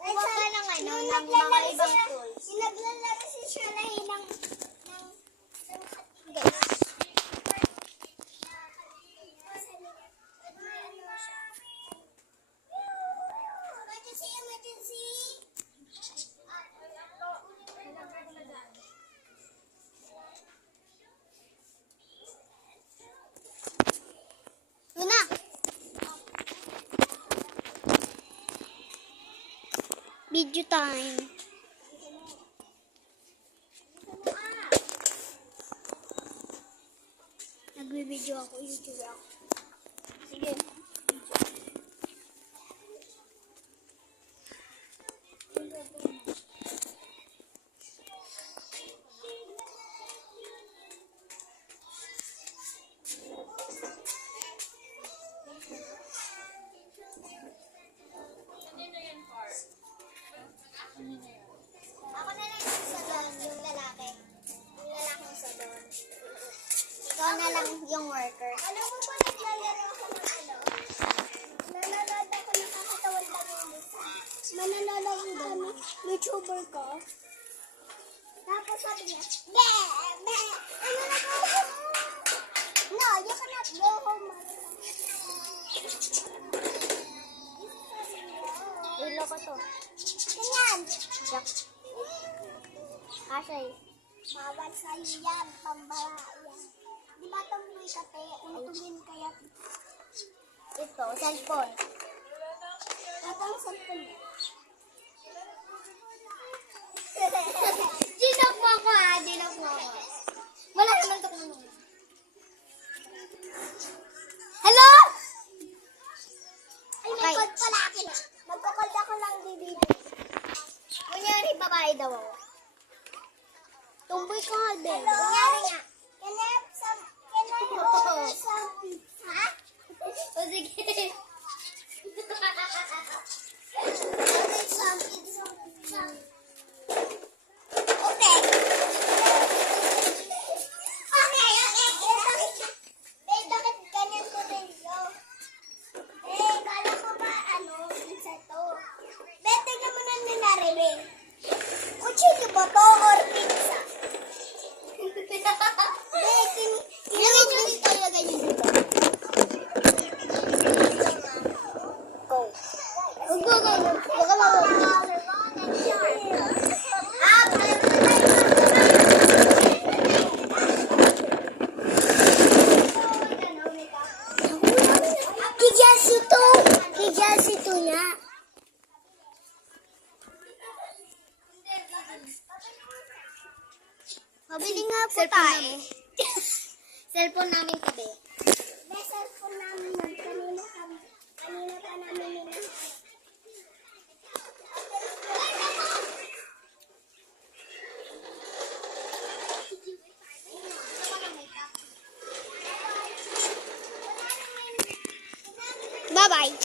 Kuha ka ng ano, ng mga ibang tools. Naglalaro si Shalay ng emergency! Luna! Video time. Nagbe-video ako, YouTube ako. Sige. Ako na lang yung sa doon, yung lalaki. Yung lalaking sa doon. Ikaw na lang yung worker. Alam mo ba naglalaro ako ng ano? Nanonood ako ng kakatawan lang yung isa. Manonood ako ng YouTuber ko. Tapos sabi niya, be! Ano na go home? No, you cannot go home. Ilo ko to. Ganyan! Asay. Bawal sa'yo yan, pambara yan. Di ba tumboy ka, te? Untugin kaya. Ito, cellphone. Ito ang cellphone niya. Ginok mo ako ha, ginok mo ako. Wala naman ito kung ano. Hello? Ay, may Okay. code pala akin ah. Magkakald ako ng DVD. Kunyari, babae daw ako. Tumboy ka nga, Ben. Kunyari nga. Can I have some, can I order some pizza? O, sige. Order some pizza. Okay. Eh, bakit ganyan ko rin yun? Eh, kala ko ba, pizza to? Be, tingnan mo na nilariming. Kuchilyo ba to or pizza? Ilagay nyo dito, ilagay nyo dito. Go. Go, go, go. Baka mawala. Higas ito niya. Mabili nga po tayo. Cellphone namin tabi. May cellphone namin yun. Kanina pa namin yun. Bye-bye.